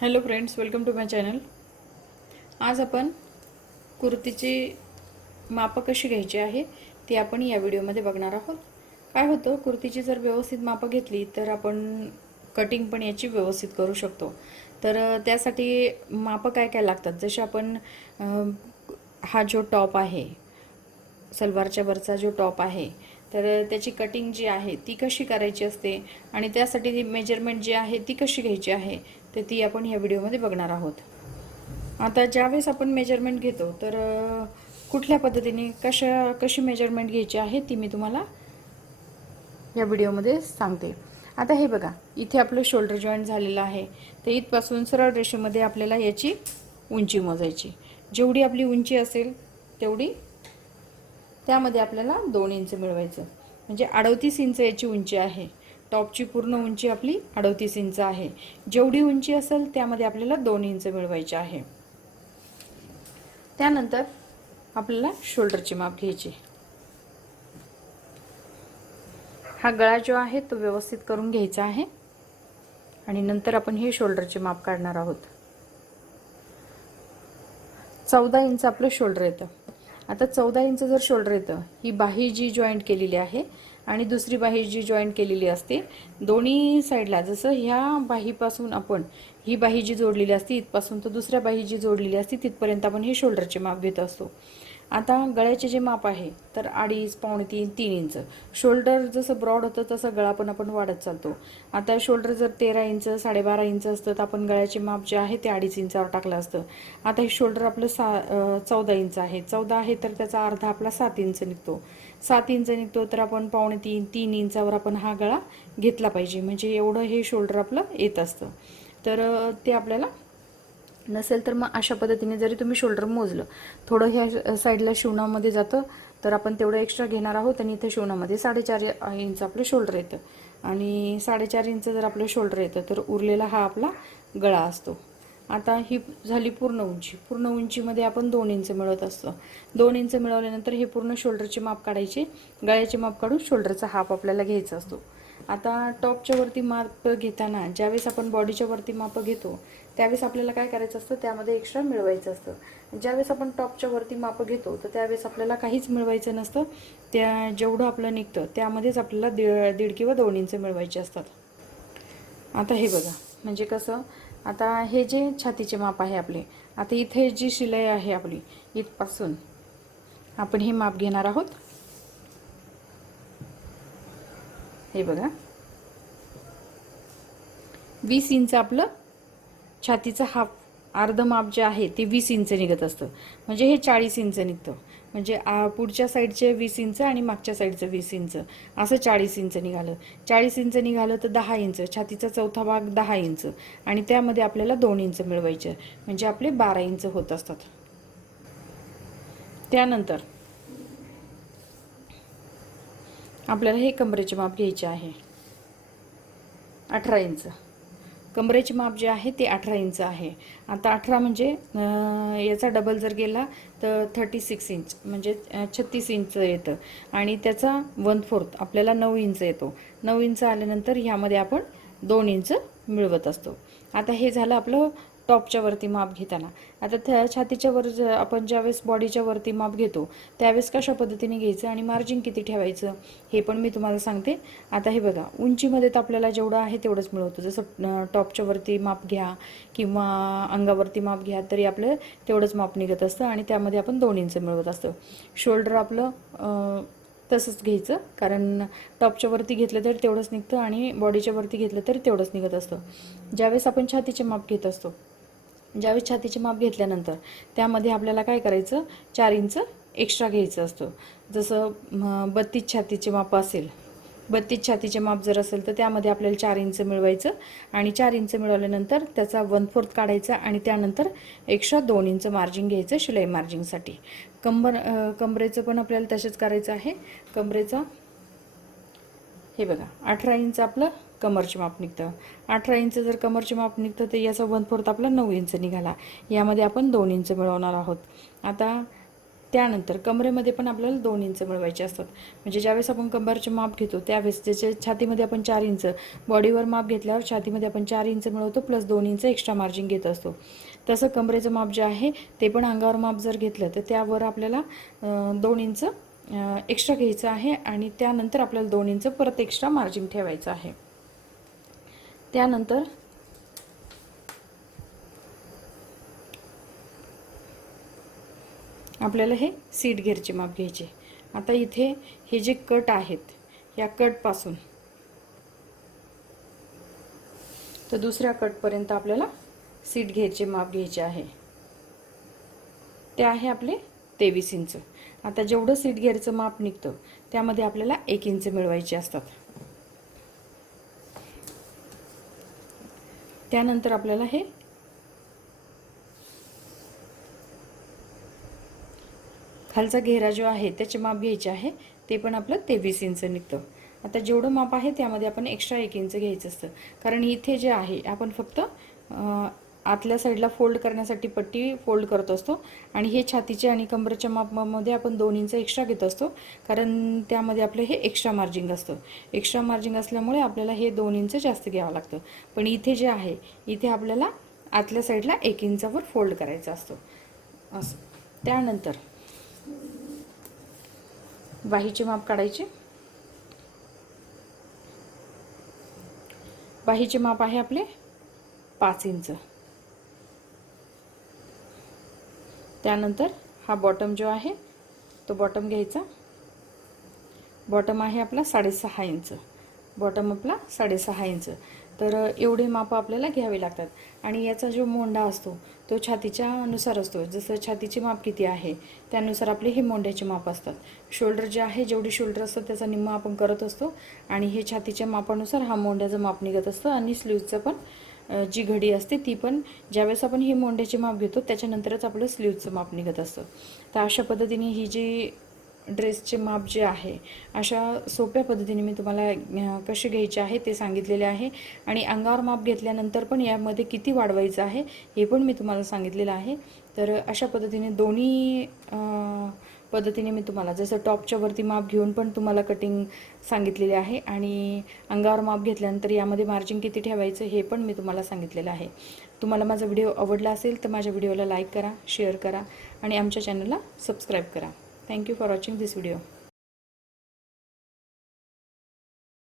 Hello friends, welcome to my channel. आज आपण कुर्तीची मापं कशी घ्यायची आहे ती आपण या व्हिडिओमध्ये बघणार आहोत। काय होतं, कुर्तीची जर व्यवस्थित मापं घेतली तर आपण कटिंग पण याची व्यवस्थित करू शकतो। तर त्यासाठी मापं काय काय लागतात, जसे आपण हा जो टॉप आहे, सलवारच्या वरचा जो टॉप आहे, तर त्याची कटिंग जी आहे ती कशी करायची असते आणि त्यासाठी मेजरमेंट जी आहे ती कशी घ्यायची आहे तर ती आपण या व्हिडिओमध्ये बघणार आहोत। आता ज्यावेळेस आपण मेजरमेंट घेतो तर कुठल्या पद्धतीने कशी मेजरमेंट घ्यायची आहे ती मी तुम्हाला या व्हिडिओमध्ये सांगते। आता हे बघा, इथे आपलं शोल्डर जॉईंट झालेलं आहे, तर इथपासून सरळ रेषेमध्ये आपल्याला याची उंची मोजायची। जेवढी आपली उंची असेल तेवढी त्यामध्ये आपल्याला 2 इंच मिळवायचं, म्हणजे 38 इंच याची उंची आहे। टॉपची पूर्ण उंची आपली 38 इंच आहे। जेवढी उंची असेल त्यामध्ये आपल्याला 2 इंच मिळवायचे आहे। त्यानंतर आपल्याला शोल्डरची माप घ्यायची। हा गळा जो आहे तो व्यवस्थित करून घ्यायचा आहे आणि नंतर आपण हे शोल्डरचे माप काढणार आहोत। 14 इंच आपलं शोल्डर येतं। आता 14 इंच जर शोल्डर येतं, ही बाही जी जॉईंट केलेली आहे आणि दुसरी बाही जी जॉईंट केलेली असते, दोन्ही साईडला जसं ह्या बाहीपासून आपण ही बाही जी जोडलेली असते इथपासून तर दुसऱ्या बाही जी जोडलेली असते तिथपर्यंत आपण हे शोल्डरचे माप घेत असतो। आता गळ्याचे जे माप आहे तर 2.5, 2.25, 3 इंच। शोल्डर जसं ब्रॉड होतं तसं गळा पण आपण वाढत चालतो। आता शोल्डर जर 13 इंच 12.5 इंच असतं तर आपण गळ्याचे माप जे आहे ते 2.5 इंचावर टाकलं असतं। आता हे शोल्डर आपलं 14 इंच आहे, 14 आहे तर त्याचा अर्धा आपला 7 इंच निघतो। 7 इंच निघतो तर आपण 2.25, 3 इंचावर आपण हा गळा घेतला पाहिजे, म्हणजे एवढं हे शोल्डर आपलं येत असतं। तर ते आपल्याला नसेल तर मग अशा पद्धतीने जरी तुम्ही शोल्डर मोजलं, थोडं ह्या साईडला शिवणामध्ये जातं तर आपण तेवढं एक्स्ट्रा घेणार आहोत आणि इथे शिवणामध्ये 4.5 इंच आपलं शोल्डर येतं आणि 4.5 इंच जर आपलं शोल्डर येतं तर उरलेला हा आपला गळा असतो। आता ही झाली पूर्ण उंची। पूर्ण उंचीमध्ये आपण 2 इंच मिळवत असतो। 2 इंच मिळवल्यानंतर हे पूर्ण शोल्डरचे माप काढायचे, गळ्याचे माप काढून शोल्डरचा हाफ आपल्याला घ्यायचा असतो। आता टॉपच्या वरती माप घेताना ज्यावेळेस आपण बॉडीच्या वरती माप घेतो त्यावेळेस आपल्याला काय करायचं असतं, त्यामध्ये एक्स्ट्रा मिळवायचं असतं। ज्यावेळेस आपण टॉपच्या वरती माप घेतो तर त्यावेळेस आपल्याला काहीच मिळवायचं नसतं, त्या जेवढं आपलं निघतं त्यामध्येच आपल्याला 1.5 किंवा 2 इंच मिळवायचे असतात। आता हे बघा, म्हणजे कसं, आता हे जे छातीचे माप आहे आपले, आता इथे जी शिलाई आहे आपली इथपासून आपण हे माप घेणार आहोत। हे बघा, 20 इंच आपलं छातीचं हाफ अर्ध माप जे आहे ते 20 इंच निघत असतं, म्हणजे हे 40 इंच निघतं। म्हणजे पुढच्या साईडचे 20 इंच आणि मागच्या साईडचं 20 इंच असं 40 इंच निघालं। 40 इंच निघालं तर 10 इंच, छातीचा चौथा भाग 10 इंच आणि त्यामध्ये आपल्याला 2 इंच मिळवायचे, म्हणजे आपले 12 इंच होत असतात। त्यानंतर आपल्याला हे कमरेचे माप घ्यायचे आहे, 18 इंच। कमरेचे माप जे आहे ते 18 इंच आहे। आता 18 म्हणजे याचा डबल जर गेला तर 36 इंच, म्हणजे 36 इंच येतं आणि त्याचा 1/4 आपल्याला 9 इंच येतो। 9 इंच आल्यानंतर ह्यामध्ये आपण 2 इंच मिळवत असतो। आता हे झालं आपलं टॉपच्या वरती माप घेताना। आता त्या छातीच्या वर आपण ज्यावेळेस बॉडीच्या वरती माप घेतो त्यावेळेस कशा पद्धतीने घ्यायचं आणि मार्जिन किती ठेवायचं हे पण मी तुम्हाला सांगते। आता हे बघा, उंचीमध्ये तर आपल्याला जेवढं आहे तेवढंच मिळवतं, जसं टॉपच्या वरती माप घ्या किंवा अंगावरती माप घ्या तरी आपलं तेवढंच माप निघत असतं आणि त्यामध्ये आपण 2 इंच मिळवत असतो। शोल्डर आपलं तसंच घ्यायचं, कारण टॉपच्या वरती घेतलं तर तेवढंच निघतं आणि बॉडीच्या वरती घेतलं तर तेवढंच निघत असतं। ज्यावेळेस आपण छातीचे माप घेत असतो, ज्यावेळेस छातीचे माप घेतल्यानंतर त्यामध्ये आपल्याला काय करायचं, 4 इंच एक्स्ट्रा घ्यायचं असतं। जसं 32 छातीचे माप असेल, 32 छातीचे माप जर असेल तर त्यामध्ये आपल्याला 4 इंच मिळवायचं आणि 4 इंच मिळवल्यानंतर त्याचा 1/4 काढायचा आणि त्यानंतर एक्स्ट्रा 2 इंच मार्जिन घ्यायचं शिलाई मार्जिनसाठी। कमरेचं पण आपल्याला तसंच करायचं आहे। कमरेचं हे बघा, 18 इंच आपलं कमरचे माप निघतं। 18 इंच जर कमरचे माप निघतं तर याचा 1/4 आपला 9 इंच निघाला, यामध्ये आपण 2 इंच मिळवणार आहोत। आता त्यानंतर कमरेमध्ये पण आपल्याला 2 इंच मिळवायचे असतात. म्हणजे ज्यावेळेस आपण कंबरचे माप घेतो त्यावेळेस ज्याच्या छातीमध्ये आपण 4 इंच, बॉडीवर माप घेतल्यावर छातीमध्ये आपण 4 इंच मिळवतो प्लस 2 इंच एक्स्ट्रा मार्जिन घेत असतो. तसं कमरेचं माप जे आहे ते पण अंगावर माप जर घेतलं तर त्यावर आपल्याला 2 इंच एक्स्ट्रा घ्यायचं आहे आणि त्यानंतर आपल्याला 2 इंच परत एक्स्ट्रा मार्जिन ठेवायचं आहे. त्यानंतर आपल्याला हे सीट घेरचे माप घ्यायचे. आता इथे हे जे कट आहेत या कटपासून तर दुसऱ्या कटपर्यंत आपल्याला सीट घेरचे माप घ्यायचे आहे. ते आहे आपले 23 इंच. आता जेवढं सीट घेरचं माप निघतं त्यामध्ये आपल्याला 1 इंच मिळवायचे असतात. त्यानंतर आपल्याला हे खालचा घेरा जो आहे त्याचे माप घ्यायचे आहे. ते पण आपलं 23 इंच निघतं. आता जेवढं माप आहे त्यामध्ये आपण एक्स्ट्रा 1 इंच घ्यायचं असतं. कारण इथे जे आहे आपण फक्त आतल्या साईडला फोल्ड करण्यासाठी पट्टी फोल्ड करत असतो आणि हे छातीचे आणि कमरेच्या मापामध्ये आपण 2 इंच एक्स्ट्रा घेत असतो. कारण त्यामध्ये आपलं हे एक्स्ट्रा मार्जिंग असतं. एक्स्ट्रा मार्जिंग असल्यामुळे आपल्याला हे 2 इंच जास्त घ्यावं लागतं. पण इथे जे आहे इथे आपल्याला आतल्या साईडला 1 इंचावर फोल्ड करायचं असतं असं. त्यानंतर बाहीचे माप काढायचे. बाहीचे माप आहे आपले 5 इंच. त्यानंतर हा बॉटम जो आहे तो बॉटम घ्यायचा. बॉटम आहे आपला 6.5 इंच. बॉटम आपला 6.5 इंच. तर एवढे माप आपल्याला घ्यावे लागतात. आणि याचा जो मोंडा असतो तो छातीच्या अनुसार असतो. जसं छातीचे माप किती आहे त्यानुसार आपले हे मोंड्याचे माप असतात. शोल्डर जे आहे जेवढी शोल्डर असतं त्याचा निम्मा आपण करत असतो आणि हे छातीच्या मापानुसार हा मोंड्याचं माप निघत असतं. आणि स्लीव्हचं पण जी घडी असते ती पण ज्यावेळेस आपण हे मोंड्याचे माप घेतो त्याच्यानंतरच आपलं स्लीव्हचं माप निघत असतं. तर अशा पद्धतीने ही जी ड्रेसचे माप जे आहे अशा सोप्या पद्धतीने मी तुम्हाला कसे घ्यायचे आहे ते सांगितलेले आहे. आणि अंगावर माप घेतल्यानंतर पण यामध्ये किती वाढवायचं आहे हे पण मी तुम्हाला सांगितलेलं आहे. तर अशा पद्धतीने दोन्ही पद्धतीने मी तुम्हाला जसं टॉपच्या वरती माप घेऊन पण तुम्हाला कटिंग सांगितलेले आहे आणि अंगावर माप घेतल्यानंतर यामध्ये मार्जिन किती ठेवायचं हे पण मी तुम्हाला सांगितलेलं आहे. तुम्हाला माझा व्हिडिओ आवडला असेल तर माझ्या व्हिडिओला लाईक करा, शेअर करा आणि आमच्या चॅनलला सबस्क्राईब करा. Thank you for watching this video.